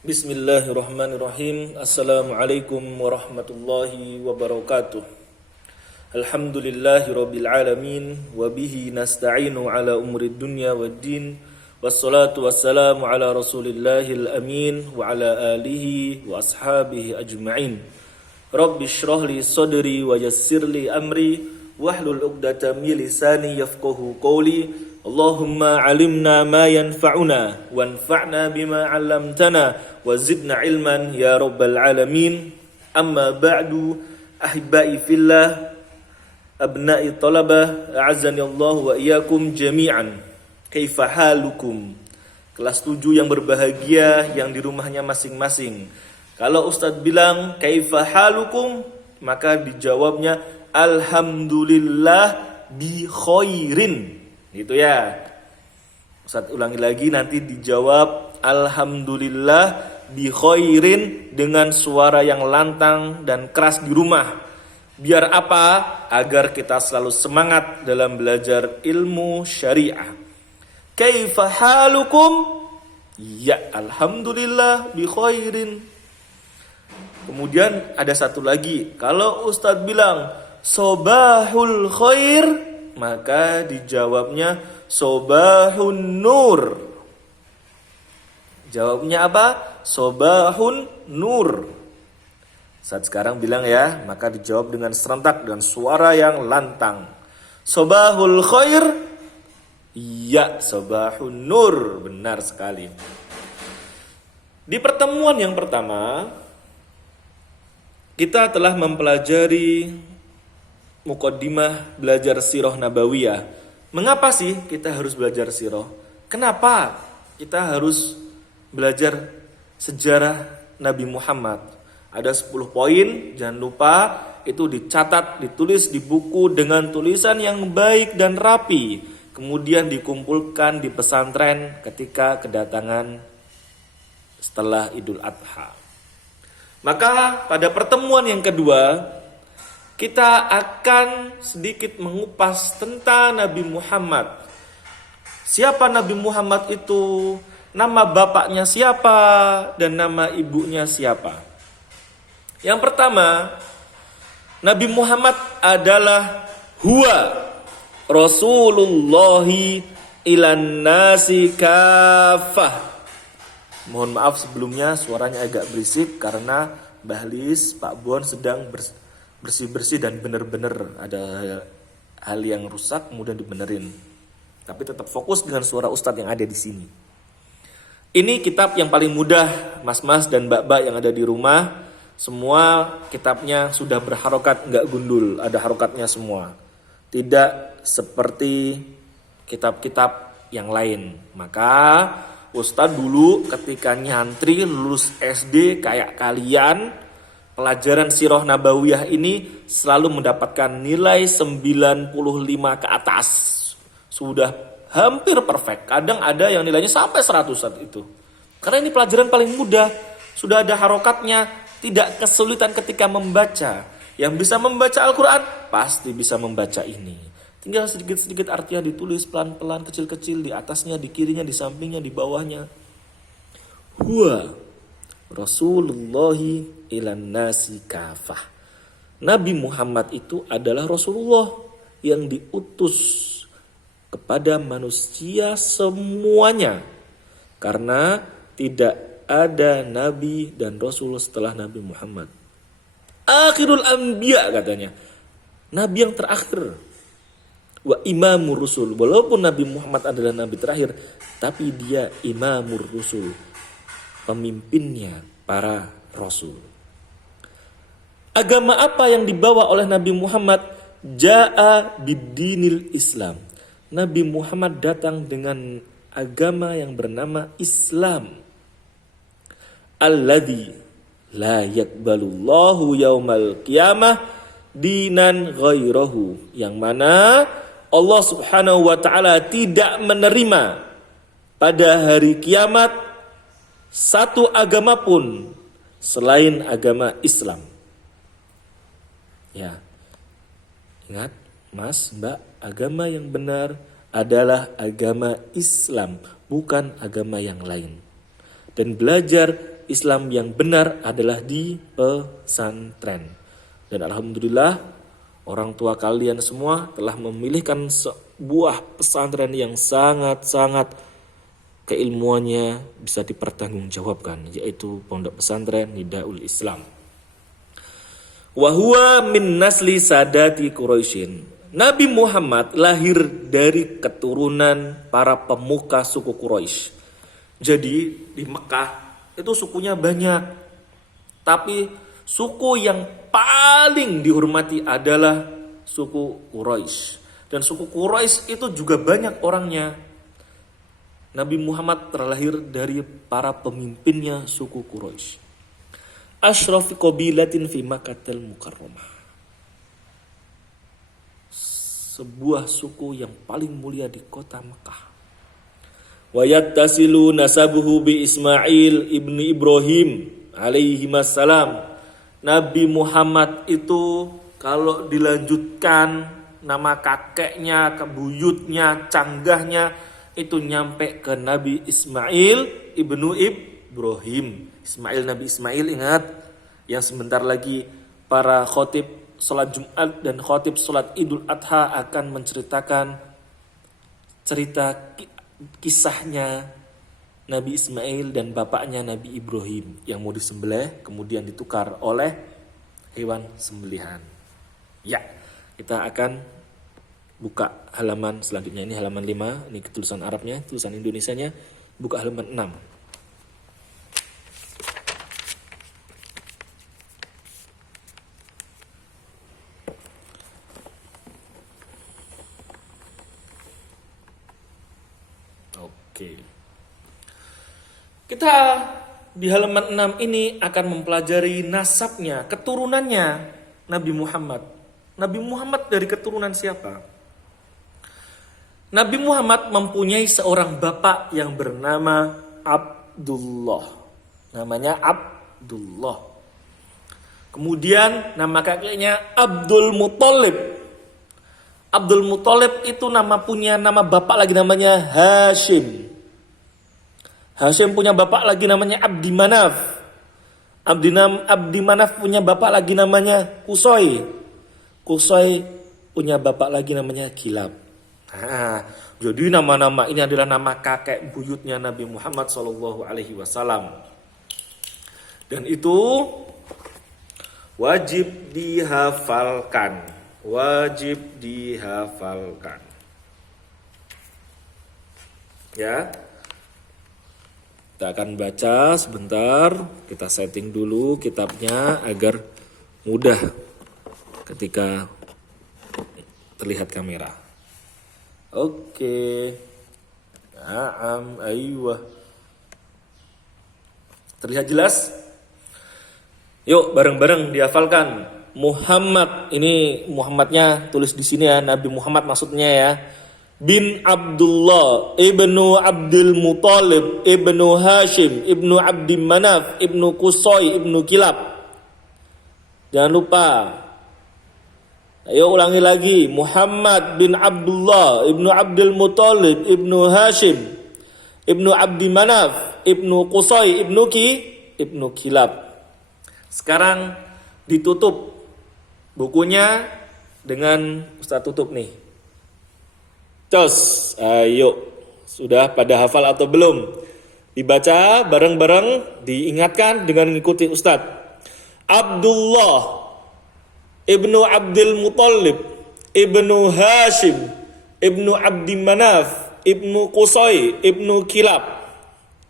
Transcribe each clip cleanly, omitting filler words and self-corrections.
Bismillahirrahmanirrahim. Assalamualaikum warahmatullahi wabarakatuh. Alhamdulillahi rabbil alamin. Wabihi nasta'inu ala umurid dunya waddin. Wassalatu wassalamu ala rasulillahil amin. Wa ala alihi wa ashabihi ajma'in. Rabbi shrahli sadri wa yassirli amri. Wahlul uqdatan min lisani yafqahu qawli. Allahumma alimna ma yanfa'una wanfa'na bima 'allamtana wa zidna ilman ya rabbal alamin. Amma ba'du, ahibbai fillah, abna'i talabah, a'azzani Allah wa iyyakum jami'an. Kaifa halukum? Kelas 7 yang berbahagia yang di rumahnya masing-masing. Kalau Ustadz bilang kaifa halukum, maka dijawabnya alhamdulillah bi khairin. Gitu ya. Ustaz ulangi lagi, nanti dijawab alhamdulillah bi khairin dengan suara yang lantang dan keras di rumah. Biar apa? Agar kita selalu semangat dalam belajar ilmu syariah. Kaifa halukum? Ya, alhamdulillah bi khairin. Kemudian ada satu lagi. Kalau Ustaz bilang sobahul khair, maka dijawabnya sobahun nur. Jawabnya apa? Sobahun nur. Saat sekarang bilang ya, maka dijawab dengan serentak dengan suara yang lantang. Sobahul khair? Iya, sobahun nur. Benar sekali. Di pertemuan yang pertama, kita telah mempelajari muqaddimah belajar sirah nabawiyah. Mengapa sih kita harus belajar sirah? Kenapa kita harus belajar sejarah Nabi Muhammad? Ada 10 poin, jangan lupa itu dicatat, ditulis di buku dengan tulisan yang baik dan rapi. Kemudian dikumpulkan di pesantren ketika kedatangan setelah Idul Adha. Maka pada pertemuan yang kedua, kita akan sedikit mengupas tentang Nabi Muhammad. Siapa Nabi Muhammad itu? Nama bapaknya siapa? Dan nama ibunya siapa? Yang pertama, Nabi Muhammad adalah huwa Rasulullahi ilan nasi kafah. Mohon maaf sebelumnya suaranya agak berisik karena Mbah Lis, Pak Bon sedang bersih-bersih dan benar-benar ada hal yang rusak kemudian dibenerin. Tapi tetap fokus dengan suara Ustadz yang ada di sini. Ini kitab yang paling mudah, mas-mas dan mbak-mbak yang ada di rumah. Semua kitabnya sudah berharokat, nggak gundul, ada harokatnya semua. Tidak seperti kitab-kitab yang lain. Maka Ustadz dulu ketika nyantri lulus SD kayak kalian, pelajaran sirah nabawiyah ini selalu mendapatkan nilai 95 ke atas. Sudah hampir perfect. Kadang ada yang nilainya sampai 100 saat itu. Karena ini pelajaran paling mudah. Sudah ada harokatnya. Tidak kesulitan ketika membaca. Yang bisa membaca Al-Quran pasti bisa membaca ini. Tinggal sedikit-sedikit artinya ditulis pelan-pelan, kecil-kecil. Di atasnya, di kirinya, di sampingnya, di bawahnya. Huwa Rasulullahi ilan nasi kafah. Nabi Muhammad itu adalah Rasulullah yang diutus kepada manusia semuanya. Karena tidak ada Nabi dan Rasul setelah Nabi Muhammad. Akhirul anbiya katanya. Nabi yang terakhir. Wa imamur rusul. Walaupun Nabi Muhammad adalah Nabi terakhir, tapi dia imamur rusul. Pemimpinnya para Rasul. Agama apa yang dibawa oleh Nabi Muhammad? Ja'a bid-dinil Islam. Nabi Muhammad datang dengan agama yang bernama Islam. Alladzi la yakbalullahu yaumal qiyamah dinan ghairahu. Yang mana Allah Subhanahu wa taala tidak menerima pada hari kiamat satu agama pun selain agama Islam. Ya. Ingat, Mas, Mbak, agama yang benar adalah agama Islam, bukan agama yang lain. Dan belajar Islam yang benar adalah di pesantren. Dan alhamdulillah orang tua kalian semua telah memilihkan sebuah pesantren yang sangat-sangat keilmuannya bisa dipertanggungjawabkan, yaitu Pondok Pesantren Nidaul Islam. Wa huwa min nasli sadati Quraisyin. Nabi Muhammad lahir dari keturunan para pemuka suku Quraisy. Jadi di Mekah itu sukunya banyak, tapi suku yang paling dihormati adalah suku Quraisy. Dan suku Quraisy itu juga banyak orangnya. Nabi Muhammad terlahir dari para pemimpinnya suku Quraisy. Asyrafi qabilatin fi Makkahil Mukarramah. Sebuah suku yang paling mulia di kota Mekah. Wa yattasilu nasabuhu bi Ismail ibni Ibrahim alaihi wassalam. Nabi Muhammad itu kalau dilanjutkan nama kakeknya, kebuyutnya, canggahnya itu nyampe ke Nabi Ismail ibnu Ibrahim. Nabi Ismail, ingat yang sebentar lagi para khotib salat Jumat dan khotib salat Idul Adha akan menceritakan cerita kisahnya Nabi Ismail dan bapaknya Nabi Ibrahim yang mau disembelih kemudian ditukar oleh hewan sembelihan. Ya, kita akan buka halaman selanjutnya. Ini halaman 5, ini tulisan Arabnya, tulisan Indonesianya. Buka halaman 6. Oke. Kita di halaman 6 ini akan mempelajari nasabnya, keturunannya Nabi Muhammad. Nabi Muhammad dari keturunan siapa? Nabi Muhammad mempunyai seorang bapak yang bernama Abdullah. Namanya Abdullah. Kemudian nama kakeknya Abdul Muthalib. Abdul Muthalib itu punya nama bapak lagi namanya Hashim. Hashim punya bapak lagi namanya Abdi Manaf. Abdi Manaf punya bapak lagi namanya Qusay. Qusay punya bapak lagi namanya Kilab. Nah, jadi nama-nama ini adalah nama kakek buyutnya Nabi Muhammad SAW. Dan itu wajib dihafalkan. Wajib dihafalkan. Ya. Kita akan baca sebentar. Kita setting dulu kitabnya agar mudah ketika terlihat kamera. Oke. Aiyah. Terlihat jelas? Yuk bareng-bareng dihafalkan. Muhammad, ini Muhammadnya tulis di sini ya, Nabi Muhammad maksudnya ya. Bin Abdullah ibnu Abdul Muthalib ibnu Hashim ibnu Abdi Manaf ibnu Qusay ibnu Kilab. Jangan lupa. Ayo ulangi lagi. Muhammad bin Abdullah ibnu Abdul Muthalib ibnu Hashim ibnu Abdi Manaf ibnu Qusay ibnu Kilab. Sekarang ditutup bukunya dengan Ustaz tutup nih. Cos, ayo. Sudah pada hafal atau belum? Dibaca bareng-bareng, diingatkan dengan mengikuti Ustaz. Abdullah ibnu Abdul Muthalib ibnu Hashim ibnu Abdi Manaf ibnu Qusay ibnu Kilab.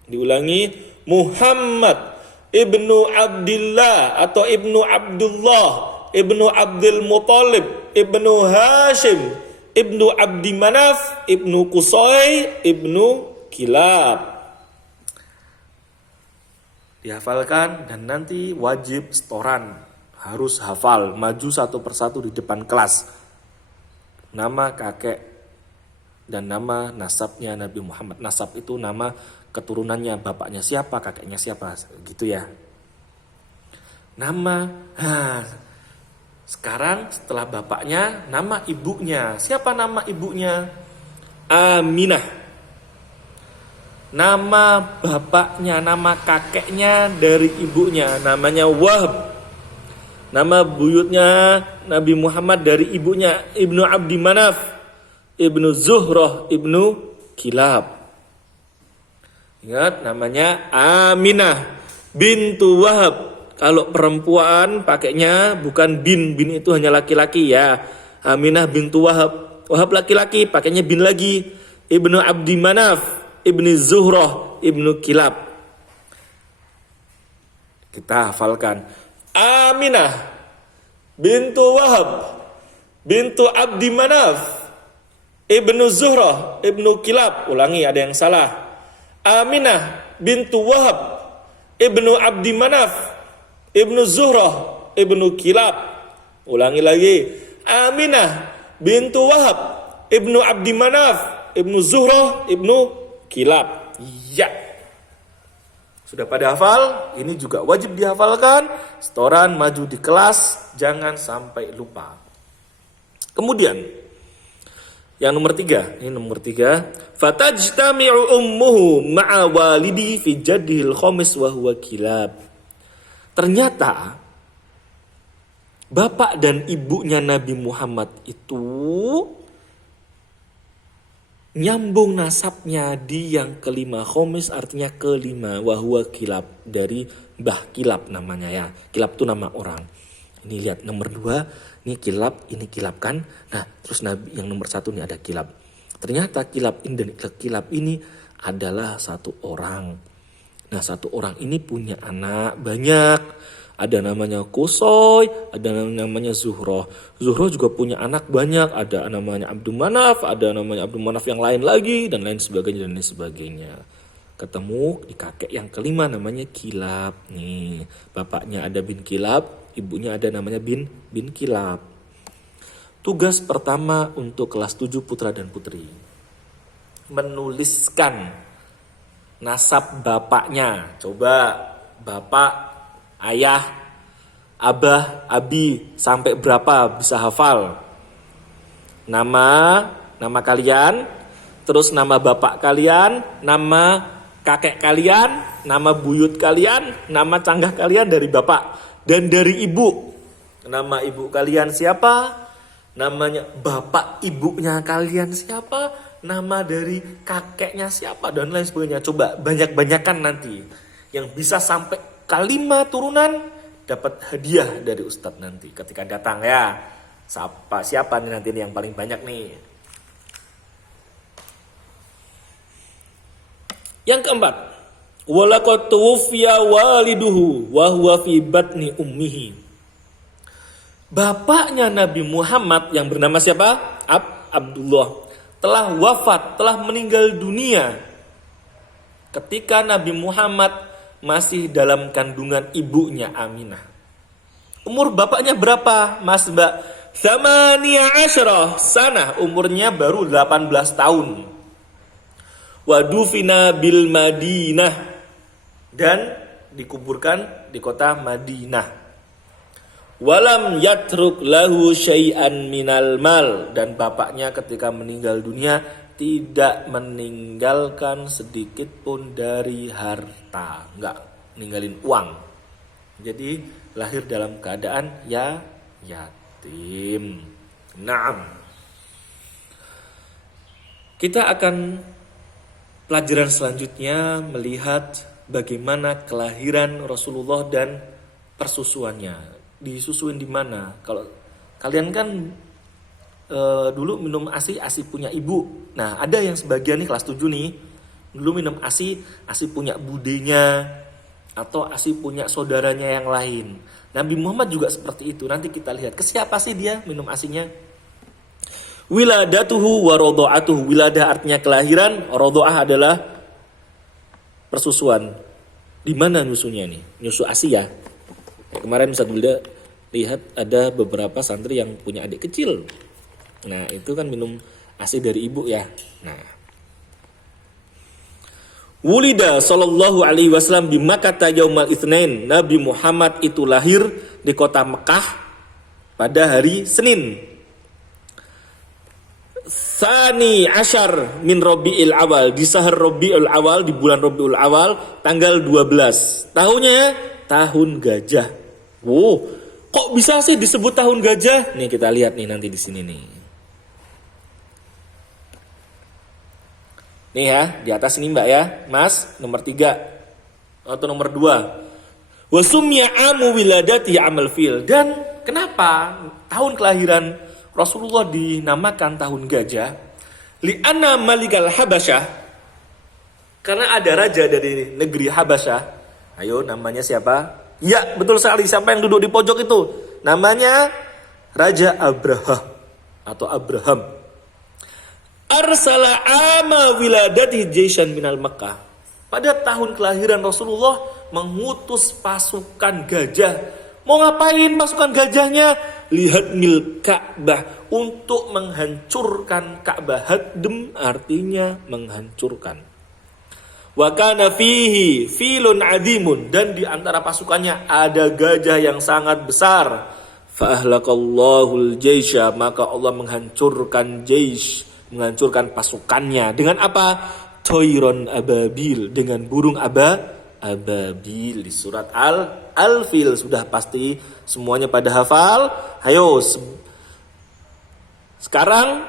Diulangi, Muhammad ibnu Abdillah atau ibnu Abdullah ibnu Abdul Muthalib ibnu Hashim ibnu Abdi Manaf ibnu Qusay ibnu Kilab. Dihafalkan dan nanti wajib setoran, harus hafal, maju satu persatu di depan kelas. Nama kakek dan nama nasabnya Nabi Muhammad. Nasab itu nama keturunannya, bapaknya siapa, kakeknya siapa, gitu ya. Nama, sekarang setelah bapaknya, nama ibunya. Siapa nama ibunya? Aminah. nama bapaknya, nama kakeknya dari ibunya, namanya Wahab. Nama buyutnya Nabi Muhammad dari ibunya Ibnu Abdi Manaf, Ibnu Zuhrah, Ibnu Kilab. Ingat, namanya Aminah bintu Wahab. Kalau perempuan pakainya bukan bin itu hanya laki-laki ya. Aminah bintu Wahab. Wahab laki-laki, pakainya bin lagi. Ibnu Abdi Manaf, Ibnu Zuhrah, Ibnu Kilab. Kita hafalkan. Aminah bintu Wahab bintu Abdi Manaf, Ibnu Zuhrah, Ibnu Kilab. Ulangi, ada yang salah. Aminah bintu Wahab Ibnu Abdi Manaf, Ibnu Zuhrah, Ibnu Kilab. Ulangi lagi. Aminah bintu Wahab Ibnu Abdi Manaf, Ibnu Zuhrah, Ibnu Kilab. Ya. Sudah pada hafal? Ini juga wajib dihafalkan. Setoran maju di kelas, jangan sampai lupa. Kemudian yang nomor 3, ini nomor 3. Fatajtami'u ummuhu ma'a walidi fi jaddihil khamis wa huwa Kilab. Ternyata bapak dan ibunya Nabi Muhammad itu nyambung nasabnya di yang kelima. Khamis artinya kelima, wa huwa Kilab, dari Mbah Kilab namanya ya. Kilab itu nama orang. Ini lihat nomor 2, ini Kilab, ini Kilab kan. Nah, terus Nabi yang nomor 1 ini ada Kilab. Ternyata Kilab ini dan Kilab ini adalah satu orang. Nah, satu orang ini punya anak banyak. Ada namanya Kusoy, ada namanya Zuhroh. Zuhroh juga punya anak banyak. Ada namanya Abdul Manaf, ada namanya Abdul Manaf yang lain lagi, dan lain sebagainya, dan lain sebagainya. Ketemu di kakek yang kelima namanya Kilab. Nih, bapaknya ada bin Kilab, ibunya ada namanya bin Kilab. Tugas pertama untuk kelas 7 putra dan putri, menuliskan nasab bapaknya. Coba bapak, ayah, abah, abi, sampai berapa bisa hafal? Nama kalian, terus nama bapak kalian, nama kakek kalian, nama buyut kalian, nama canggah kalian dari bapak. Dan dari ibu, nama ibu kalian siapa? Namanya bapak ibunya kalian siapa? Nama dari kakeknya siapa? Dan lain sebagainya. Coba banyak-banyakan nanti. Yang bisa sampai kelima turunan dapat hadiah dari Ustadz nanti ketika datang ya. Siapa nih nanti yang paling banyak nih? Yang keempat, walaqad tuwfiya waliduhu wa huwa fi batni ummihi. Bapaknya Nabi Muhammad yang bernama siapa? Abdullah telah wafat, telah meninggal dunia ketika Nabi Muhammad masih dalam kandungan ibunya Aminah. Umur bapaknya berapa, Mas Mbak? 18 sanah, umurnya baru 18 tahun. Wadufina bil Madinah, dan dikuburkan di kota Madinah. Walam yatruk lahu syai'an minal mal, dan bapaknya ketika meninggal dunia tidak meninggalkan sedikit pun dari harta, enggak ninggalin uang. Jadi lahir dalam keadaan yatim. Naam. Kita akan pelajaran selanjutnya melihat bagaimana kelahiran Rasulullah dan persusuannya. Disusuin di mana? Kalau kalian kan dulu minum ASI punya ibu. Nah, ada yang sebagian nih kelas 7 nih, dulu minum ASI punya budenya atau ASI punya saudaranya yang lain. Nabi Muhammad juga seperti itu. Nanti kita lihat ke siapa sih dia minum ASI-nya. Wiladatuhu wa radha'atuhu. Wiladah artinya kelahiran, radha'ah adalah persusuan. Di mana nyusunya nih? Nyusu ASI ya. Kemarin Ustaz Wilda lihat ada beberapa santri yang punya adik kecil. Nah, itu kan minum ASI dari ibu ya. Nah, Wulida sallallahu alaihi wasallam di Makkah yaumal Itsnain. Nabi Muhammad itu lahir di kota Mekah pada hari Senin. Tsani Asyar min Rabiul Awal, di sahar Rabiul Awal, di bulan Rabiul Awal tanggal 12. Tahunnya tahun gajah. Wow, kok bisa sih disebut tahun gajah? Nih kita lihat nih nanti di sini nih. Nih ya, di atas ini Mbak ya, Mas, nomor 3 atau nomor 2. Wa sumya amu wiladati amal fil. Dan kenapa tahun kelahiran Rasulullah dinamakan tahun gajah? Li'anna malikal Habasyah, karena ada raja dari negeri Habasyah. Ayo, namanya siapa? Ya, betul sekali. Siapa yang duduk di pojok itu? Namanya Raja Abraha atau Abraham. Arsala ama wiladati jaisan minal Makkah. Pada tahun kelahiran Rasulullah mengutus pasukan gajah. Mau ngapain pasukan gajahnya? Lihat mil Ka'bah, untuk menghancurkan Ka'bah. Hadm artinya menghancurkan. Wa kana fihi filun azimun, dan di antara pasukannya ada gajah yang sangat besar. Fa ahlakallahul jaisha, maka Allah menghancurkan jaish, menghancurkan pasukannya dengan apa? Toiron ababil, dengan burung ababil. Di surat Al-Fil sudah pasti semuanya pada hafal. Ayo sekarang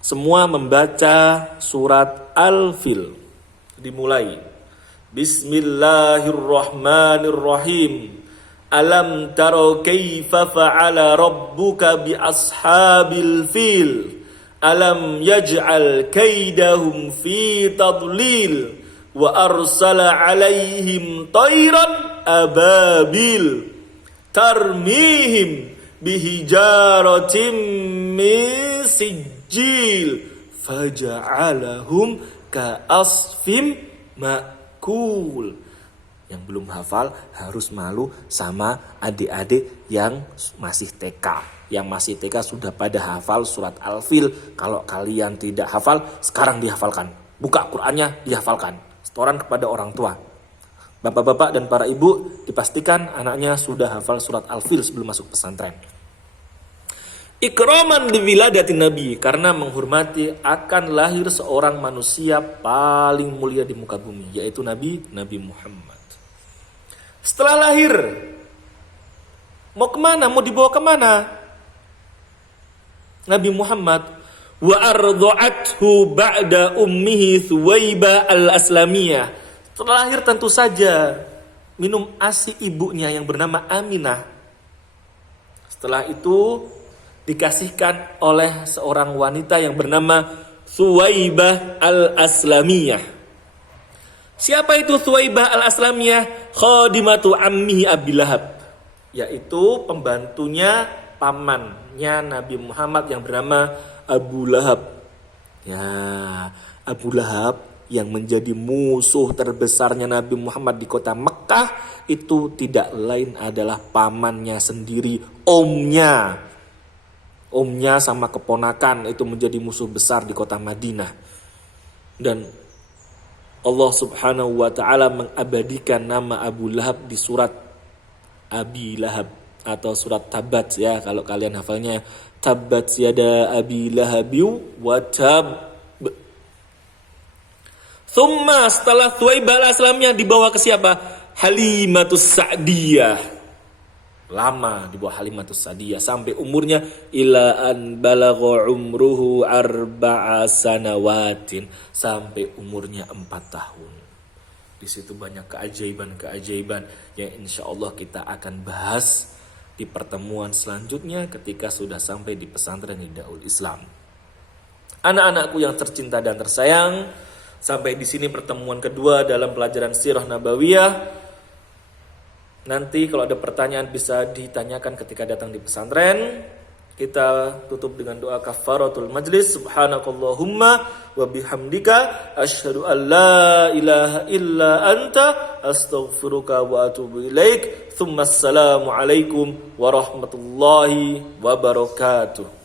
semua membaca surat Al-Fil. Dimulai. Bismillahirrahmanirrahim. Alam taro kaifa fa'ala rabbuka bi ashabil fil. Alam yaj'al kaidahum fi tadlil. Wa arsala alaihim tayran ababil. Tarmihim bihijaratim min sijil. Faja'alahum ka'asfim ma'kul. Yang belum hafal harus malu sama adik-adik yang masih TK. Yang masih TK sudah pada hafal surat Al-Fil. Kalau kalian tidak hafal, sekarang dihafalkan. Buka Qur'annya, dihafalkan. Setoran kepada orang tua. Bapak-bapak dan para ibu, dipastikan anaknya sudah hafal surat Al-Fil sebelum masuk pesantren. Ikraman li wiladati Nabi, karena menghormati akan lahir seorang manusia paling mulia di muka bumi, yaitu Nabi Muhammad. Setelah lahir, mau kemana? Mau dibawa kemana? Nabi Muhammad. Wa ardha'athu ba'da ummihi Thuwaibah al-Aslamiyah. Setelah lahir tentu saja minum ASI ibunya yang bernama Aminah. Setelah itu dikasihkan oleh seorang wanita yang bernama Thuwaibah al-Aslamiyah. Siapa itu Thuwaibah al-Aslamiyah? Khadimatu ammihi Abi Lahab, yaitu pembantunya pamannya Nabi Muhammad yang bernama Abu Lahab. Ya, Abu Lahab yang menjadi musuh terbesarnya Nabi Muhammad di kota Mekah itu tidak lain adalah pamannya sendiri, omnya sama keponakan itu menjadi musuh besar di kota Madinah. Dan Allah Subhanahu wa ta'ala mengabadikan nama Abu Lahab di surat Abi Lahab atau surat Tabat ya, kalau kalian hafalnya. Tabat yada Abi Lahabiu wa tab. Thumma, setelah Thuwaibah al-Aslamiyah dibawa ke siapa? Halimatus Sa'diyah. Lama dibawa Halimatus Sa'diyah sampai umurnya ila an balagha umruhu arba'a sanawatin, sampai umurnya 4 tahun. Di situ banyak keajaiban-keajaiban yang insyaallah kita akan bahas di pertemuan selanjutnya ketika sudah sampai di pesantren Hidaul Islam. Anak-anakku yang tercinta dan tersayang, sampai di sini pertemuan kedua dalam pelajaran Sirah Nabawiyah. Nanti kalau ada pertanyaan bisa ditanyakan ketika datang di pesantren. Kita tutup dengan doa kafaratul majlis. Subhanakallahumma wa bihamdika asyhadu an la ilaha illa anta astaghfiruka wa atubu ilaik. Tsumma assalamu alaikum warahmatullahi wabarakatuh.